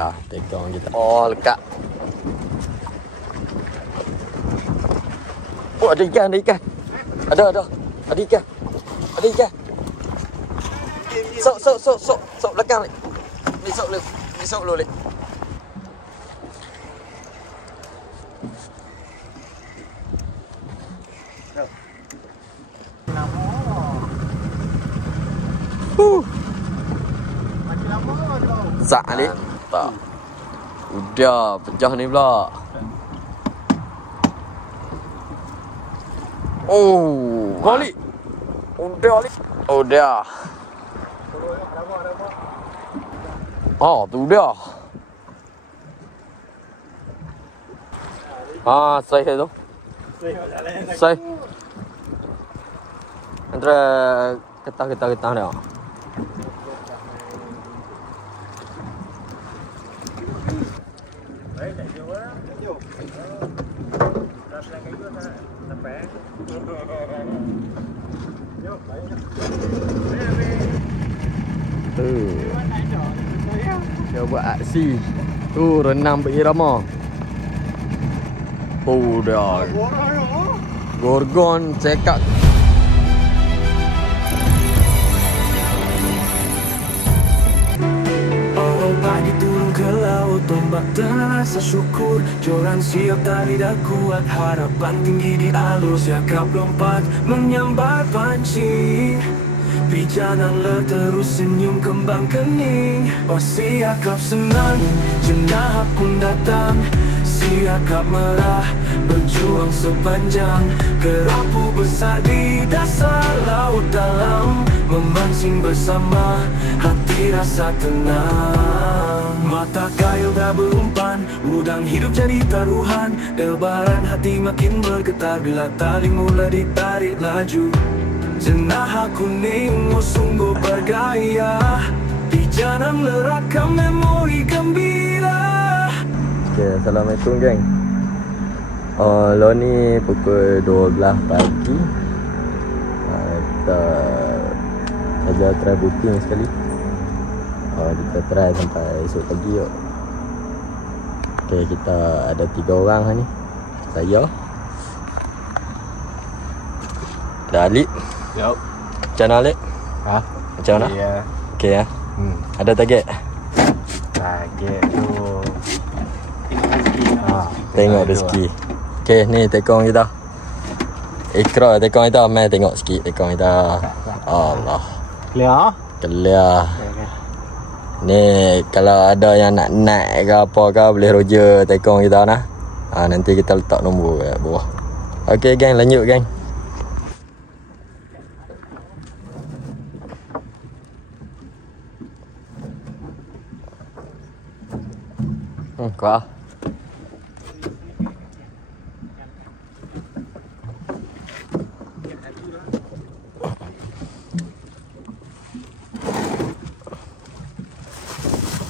dah tekong kita. Oh, lekat. Oh, ada ikan, ada ikan. Ada. Ada ikan. Ada ikan. Sok belakang ni. Ni sok lu. Sak ni. Tak. Udah pecah ni pula. Oh, balik. Udah. Oh, tu dia. Sai tu. Sai. Antara getah dia. Dia buat aksi. Tu renang berirama. Oh dah. Gorgon cekak. Pagi turun ke laut, tombak terasa syukur. Joran siap tali dah kuat, harapan tinggi di alus. Siakap lompat menyambar pancing. Pijanan le terus senyum kembang kening. Oh siakap senang, jenah pun datang. Siakap merah, berjuang sepanjang. Kerapu besar di dasar laut dalam. Memancing bersama, hati rasa tenang. Mata kail dah berumpan, udang hidup jadi taruhan. Debaran hati makin bergetar bila tali mula ditarik laju. Jenah kuning, oh sungguh bergaya. Pijanan lerakam memori gembira. Okay, Assalamualaikum geng. Lo ni pukul 12 pagi. Kita saja try booking sekali. Kita try sampai esok pagi yuk. Okay, kita ada 3 orang ni. Saya, ada Alik. Yup. Macam mana Alik? Macam mana? Ya. Okay ya. Ada target? Target tu tengok rezeki. Okay, ni tekong kita. Ikra tekong kita. Mai tengok sikit tekong kita. Allah. Clear. Ni kalau ada yang nak naik ke apa ke, boleh roja tekong kita nah. Nanti kita letak nombor kat bawah. Okay geng, lanjut geng. Kuah.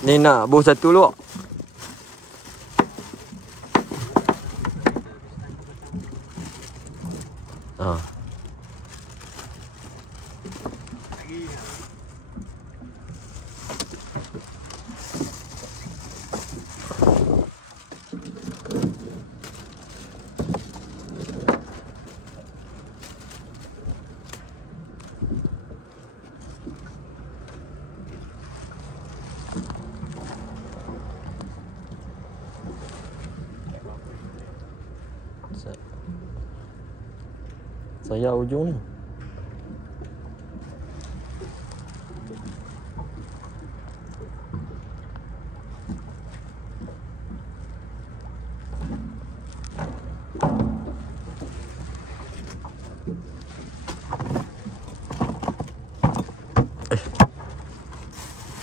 Ni nak bos satu lu. Saya ujung ni.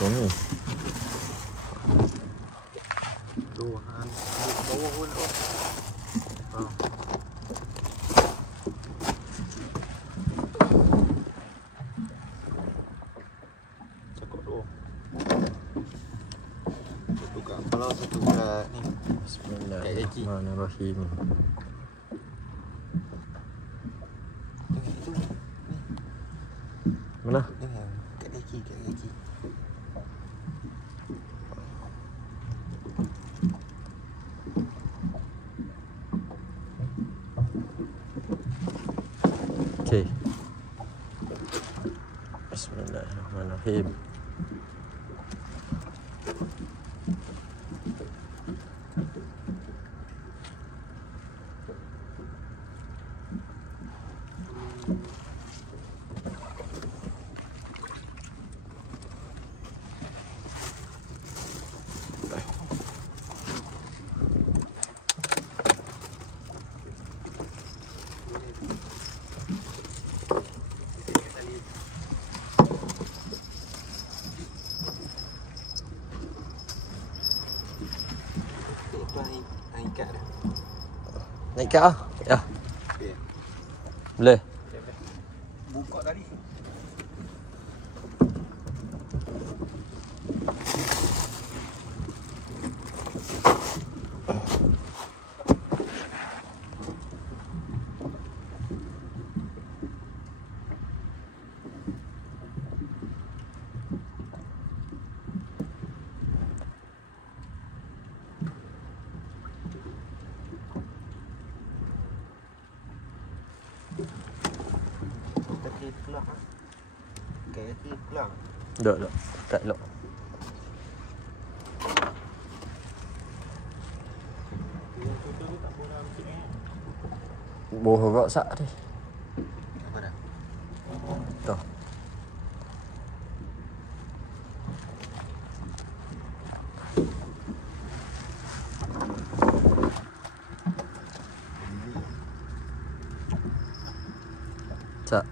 Ni. Tuhan, bawah pun. Kalau satu kat ni. Bismillahirrahmanirrahim. Itu. Mana? Kat kaki. Okey. Bismillahirrahmanirrahim. Naik kat ah. Ya. Boleh. Buka tadi. Pulang. Dok. Kat lok. Bohong sak ni. Apa dah? Tuh. Sak.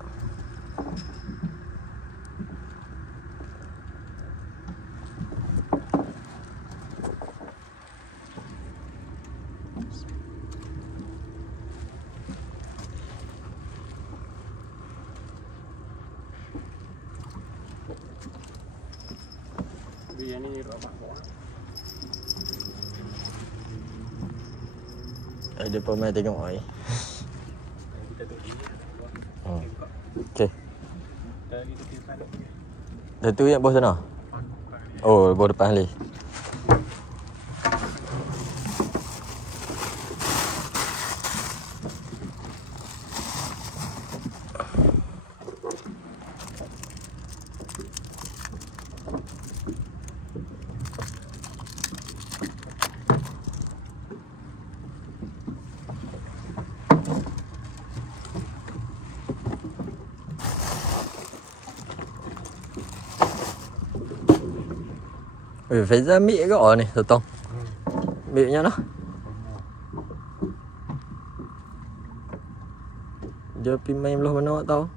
Dia ni rabak buat. Dia pun main tengok ai. Kita tu dia. Okey. Tadi tu sana. Dah tu yang bawah sana. Oh, bawah depan ni. Faizal ambil ke ni sotong? Ambilnya lah. Dia pergi main belah mana awak tahu?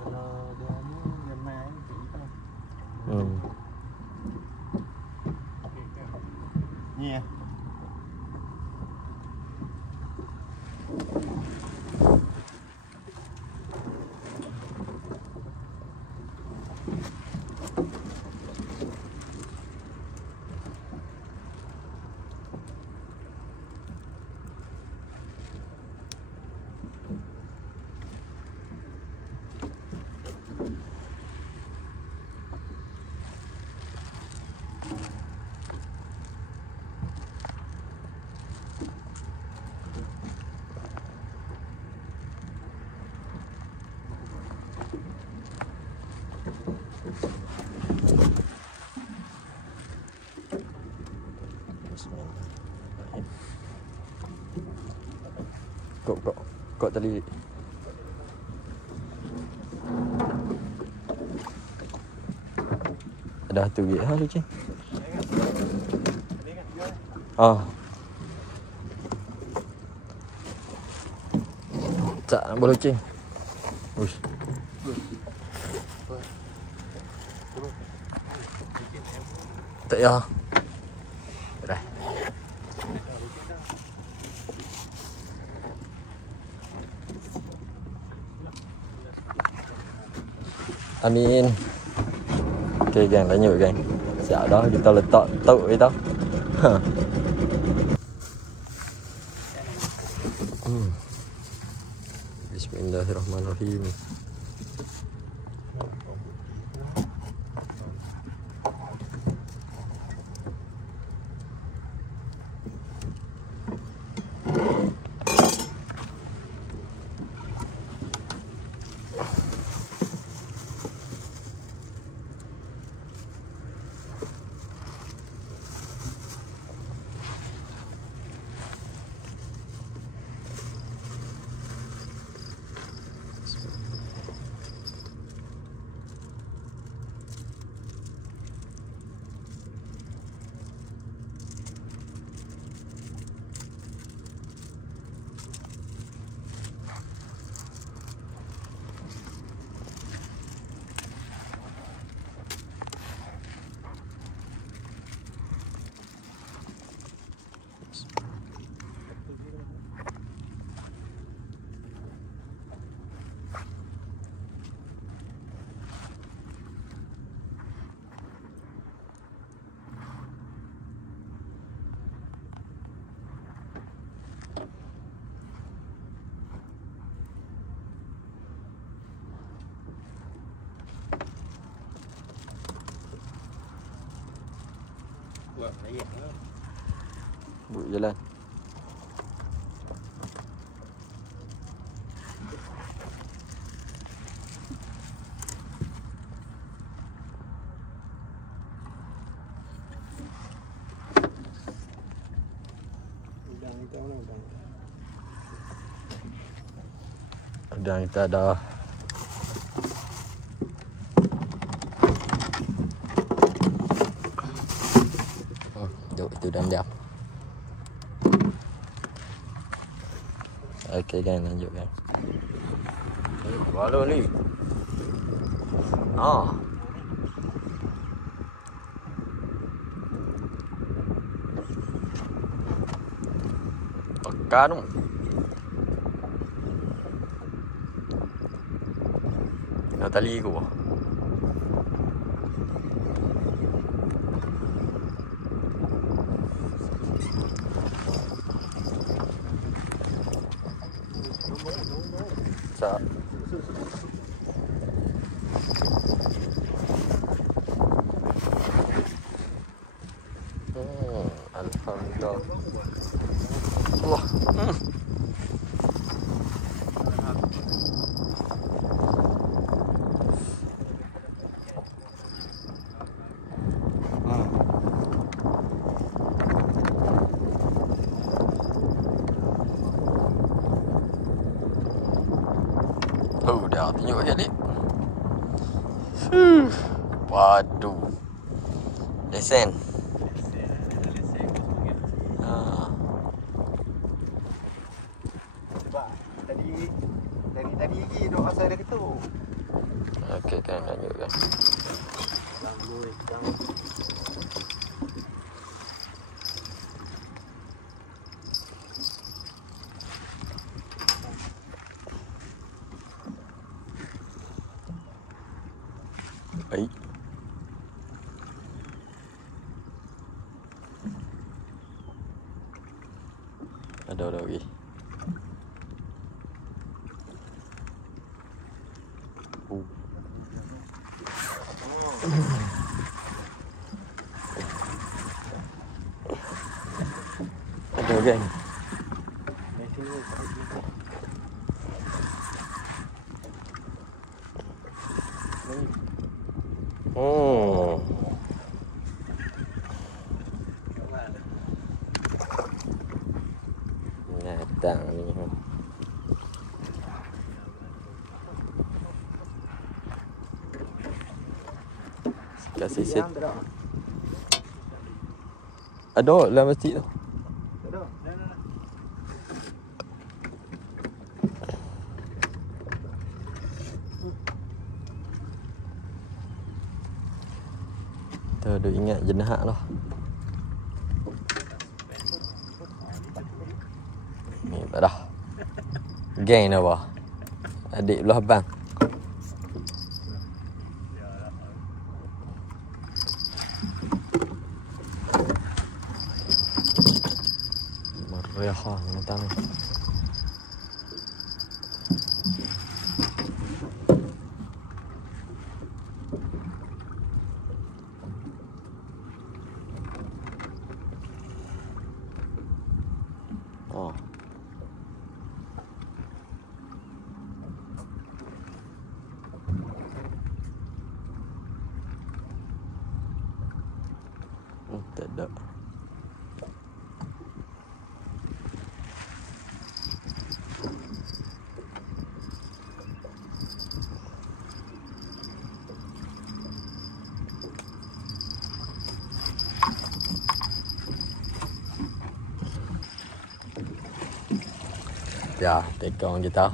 Kalau dia ni dia main kita. Ni ya. Kok tadi. Dah tu git ha kucing. Tak nak bola kucing. Uish. Tak ya. Dah. Amin. Okay gang, lanjut gang. Siap dah kita letak tok kita. Bismillahirrahmanirrahim. Buk jalan. Udang kita dah duduk itu diam. Okey kan, lanjut kan. Walau ni. Pekan tu. Nak tali aku. Sa. Alhamdulillah. Wah. Oh, dah tunjuk kat adik. Waduh. Lesen. Sebab dari tadi lagi duk rasa ada ketuk. Okey kan, lanjut kan. Baik. Ada lagi. Ada kan? Datang ni. Kasih set. Ada dalam masjid tu. Ada. Tu ada ingat jenahak lah. Ni dah. Geng dah bah. Adik belah abang. Meriah mentang. Oh. Tak ada. Ya, tekong kita.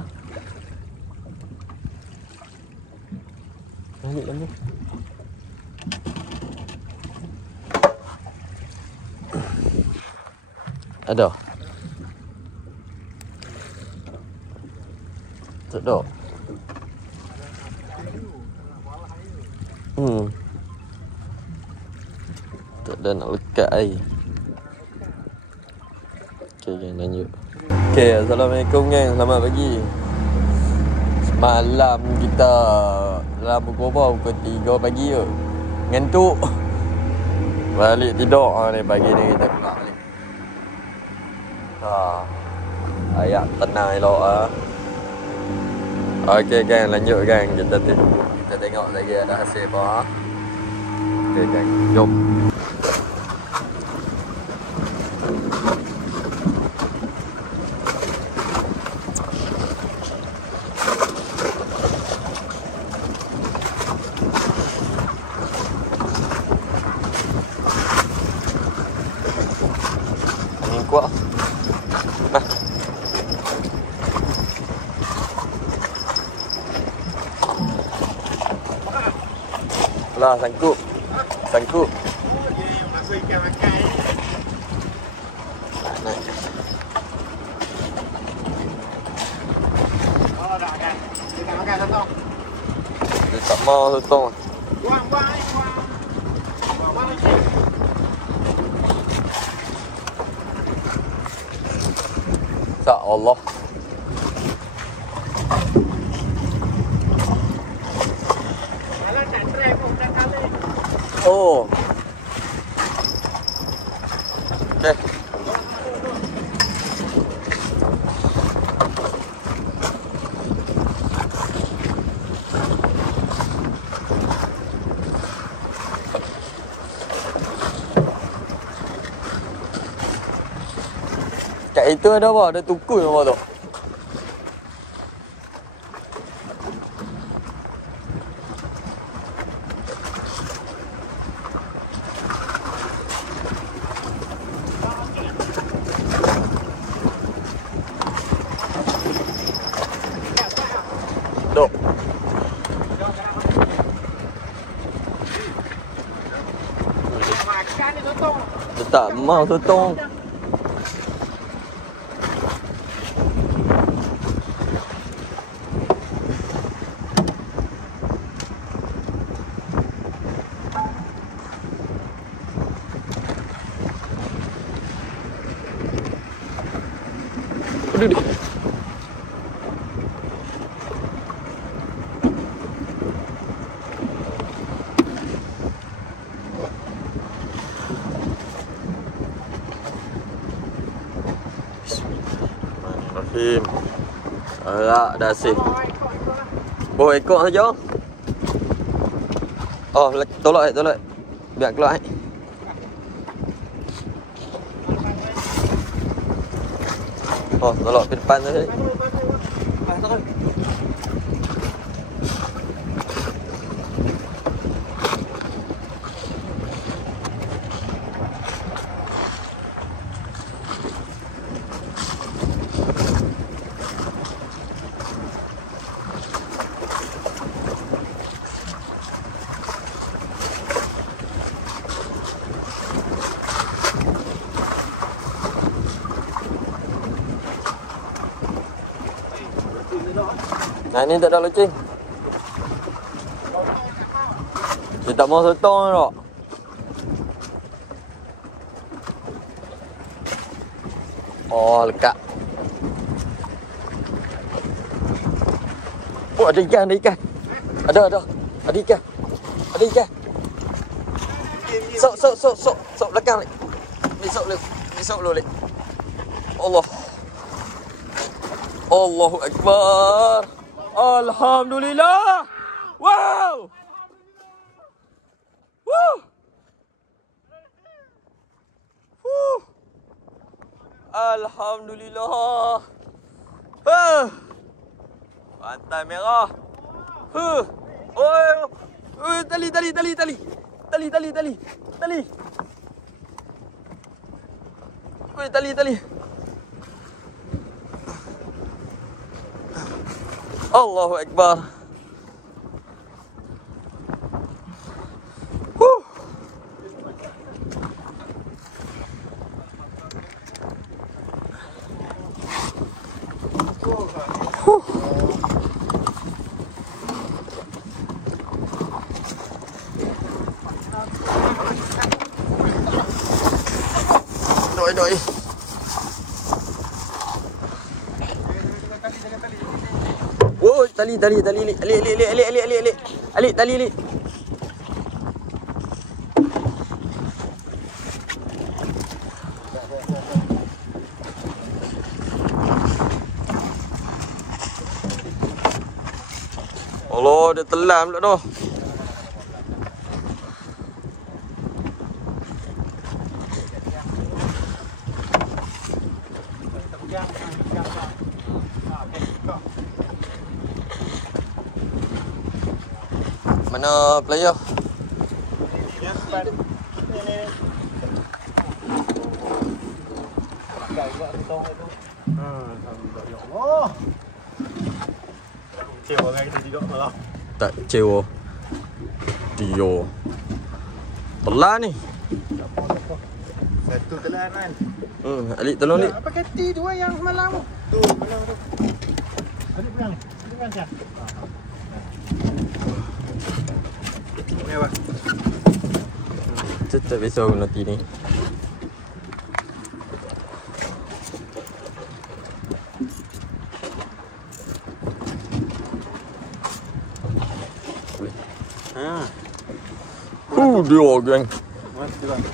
Lanjut. Ada. Tak ada. Tak ada nak lekat air. Okay, lanjut. Okay, Assalamualaikum gang. Selamat pagi. Semalam kita dalam pukul berapa? Pukul 3 pagi ke. Ngantuk. Balik tidur ni pagi ni kita pula balik. Ayak tenang elok ah. Okey gang, lanjut gang. Kita tengok lagi ada hasil apa. Okey gang, jom. Angin kuat. Lah sangkut. Sangkut. Masuk ikan makan. Naik. Oh, dah kan. Ikan makan satu. Dia tak mau sotong. Buang. Buang. Ya Allah. Oh. Okey. Kat itu ada apa? Ada tukul apa tu? Duk. Makan ni sotong. Dia tak mau sotong. Duduk. Bismillahirrahmanirrahim. Arak dah sih. Bawa ekor saja. Oh, tolak. Biar keluar. Oh, tolak ke depan tu. Nah, ni tak ada loceng. Dia tak mau sotong tak? Oh, lekat. Oh, ada ikan. Ada ikan. Ada ikan. Sok belakang ni. Ni sok lu. Allah. Allahu Akbar. Alhamdulillah. Wow. Alhamdulillah. Pantai merah. Oh, tali. Oi, tali. Allahu Akbar. Doi. Oh, tali. Alik, tali. Allah, dia telan pula tu. Mana player? Kêu orang kita juga malah. Tak kecewa. Dia. Telan ni. Satu telan kan. Alik tolong Alik. Apa kati tu yang semalam? Tu, mana tu? Alik pegang ni. Pegang siap. Ni apa? Cepat besok nanti ni. Dia geng.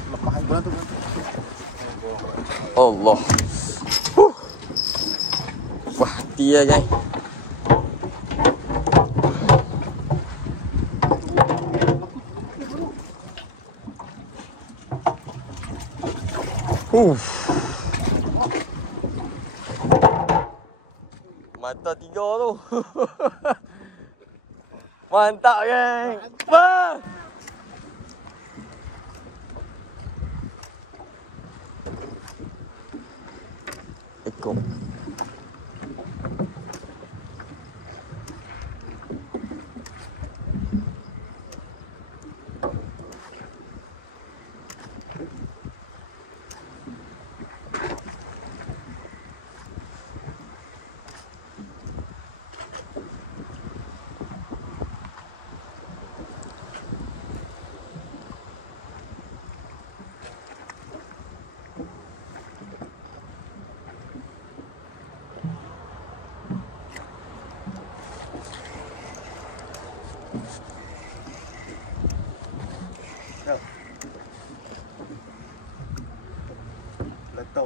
Lepas bola tu. Allah. Wah, hati ya geng. Mata 3 tu. Mantap geng. Wah. Ekor. Letak.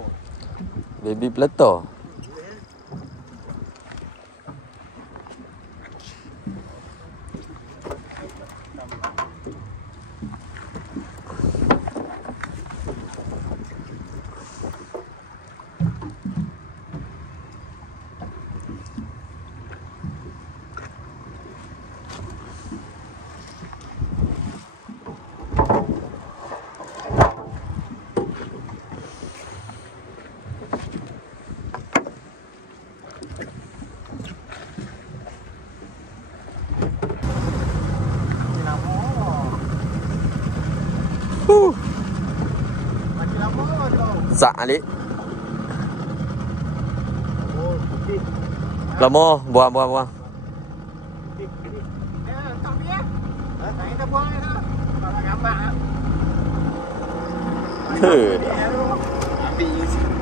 Baby plato. Makin lama tu. Sak Alik. Oh, okey. Lama, buang. Ya, tak biar. Tak kita buang ni dah. Tak nak gambar. Ambil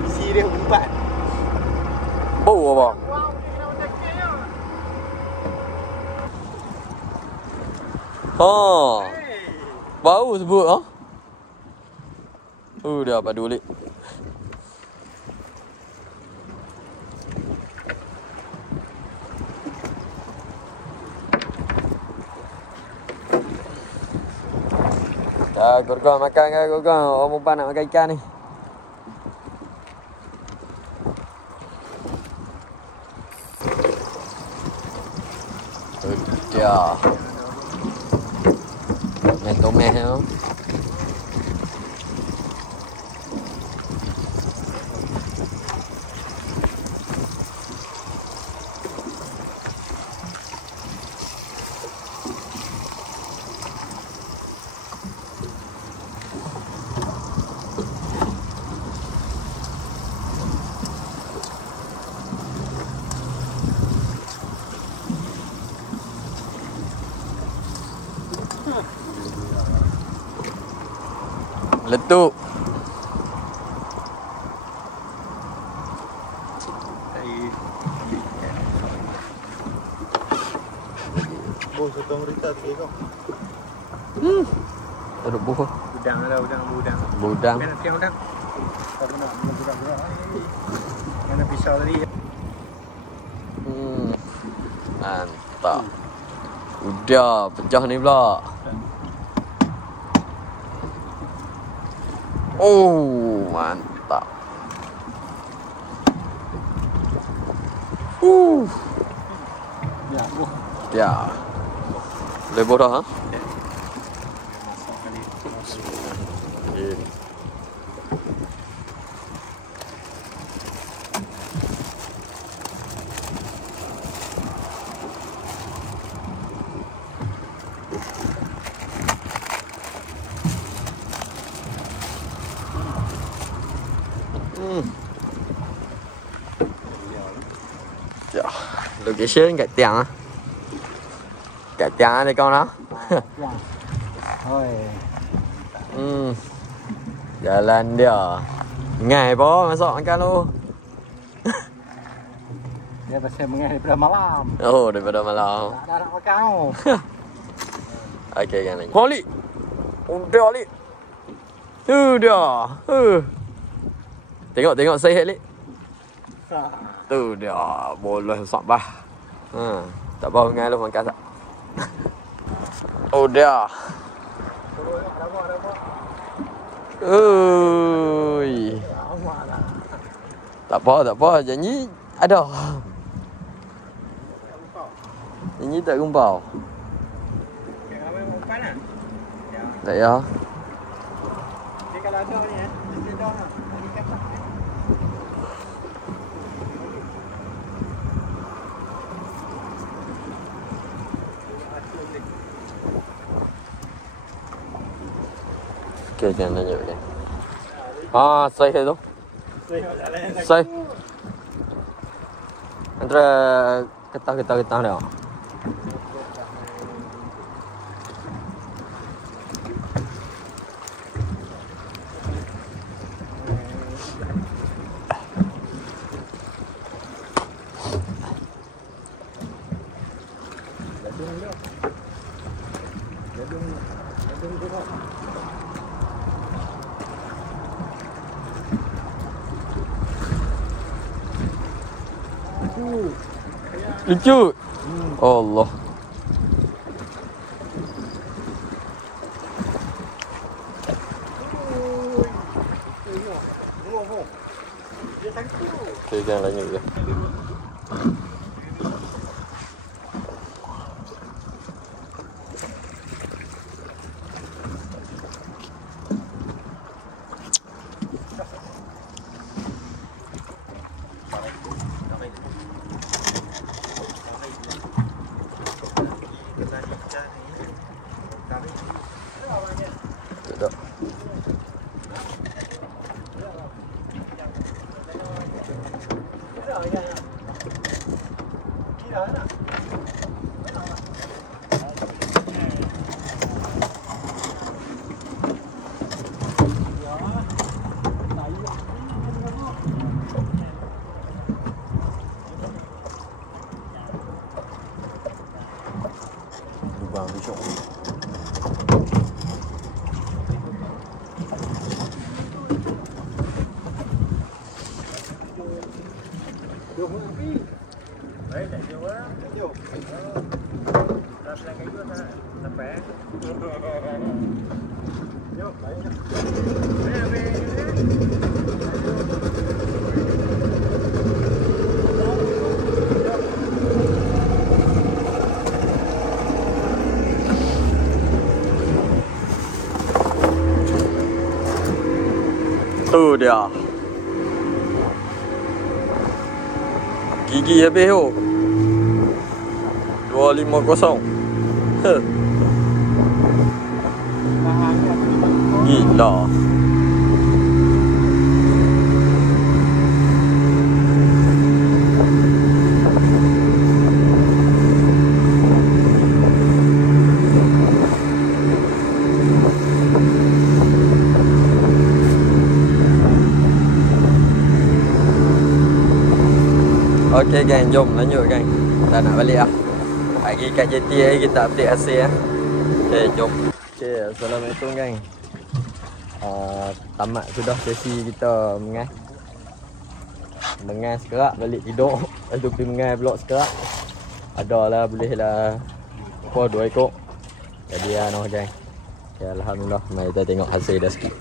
isi dia 4. Bau apa? Wow, dia kena macam kaya. Bau sebut ah. Dia padu Alik. Dah, korang makan ke korang? Orang perempuan nak makan ikan ni. Dia. Tomeh tu. Letup. Bos sotong rita tu kau. Teruk buah. Udang lah, udang. Budang. Mana tiang udang? Tak kena udang. Mana pisau tadi? Mantap. Udah, pecah ni pula. Oh, mantap. Ya. Boleh bodoh, ha? Ya, location kat tiang ah. Kat tiang ada kau nak? Jalan dia. Ngai apa masuk makan lu? Dia pasal mengai daripada malam. Oh, daripada malam. Tak nak makan tu. Okey kan lagi. Balik. Udah balik. Dia. Tengok saya balik. Tu dia. Boleh sabah. Tak apa ngai lu makan tak. Oh dia. Oi. Tak apa, janji ada. Janji tak gumpau. Tak ya. Dia kalau ada ni dia dah lah. Bagi kapak. Okay, jangan lanjut kan. Saya tu. Saya. Antara getah dia. Lucu. Allah. Okay, jangan lanjut je. Tak. Lubang besok. Tu dia. Gigi habis tu. 250. Gila. Okey gang, jom lanjut gang. Kita nak balik lah. Pagi kat JT lagi kita update hasil lah. Okey, jom. Okey, Assalamualaikum gang. Tamat sudah sesi kita mengas. Mengas sekerak balik tidur. Lepas tu pergi mengas blok sekerak. Adalah boleh lah apa 2 ekor. Jadi noh geng. Ya alhamdulillah, mari kita tengok hasil dah sikit.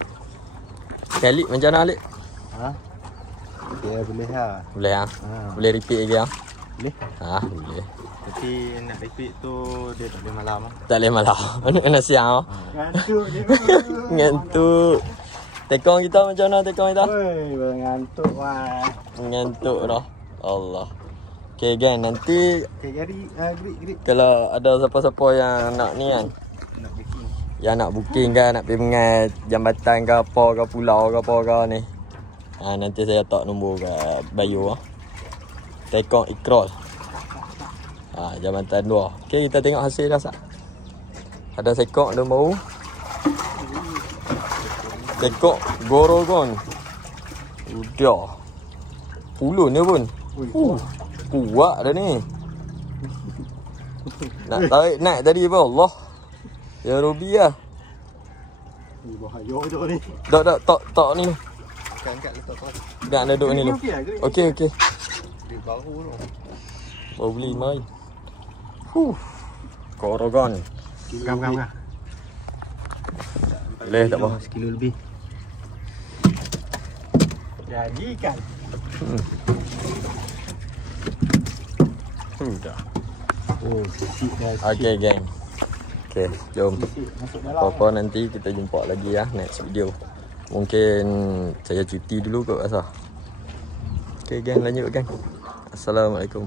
Kali macam mana Alik? Ha? Dia boleh lah. Boleh ah. Boleh repeat lagi ah. Boleh. Boleh. Tapi nak repeat tu dia tak boleh malam ah. Tak boleh malam. Kena siang. Ngantuk dia. Ngantuk. Tekong kita macam mana tekong kita? Oi, ngantuk wah. Ngantuk dah. Allah. Okay geng, nanti Okay, jadi grip. kalau ada siapa-siapa yang nak ni kan, Nak booking. yang nak booking kan, nak pergi mengai jambatan ke apa ke pulau ke apa ke ni. Nanti saya letak nombor kat bio ah. Tekong Ikrol. Jambatan 2. Okey, kita tengok hasil dah sat. Ada sekok ada bau. Sekok Gorogon. Udah. Pulun dia pun. Kuat dah ni. Nak tarik naik tadi apa Allah. Ya Robi lah. Bahaya je ni. Tak tok ni. Angkat letak kau. Gak duduk ni lu. Okey. Dia baru tu. Baru beli mai. Gorogon. Gam. Boleh tak apa. 1 kilo lebih. Jadi kan. Sudah. Oh, sisik dah. Okey geng. Okey, jom. Masuk dalam. Apa-apa nanti kita jumpa lagi ya next video. Mungkin saya cuti dulu kot rasa. Okey geng, lanjut geng. Assalamualaikum.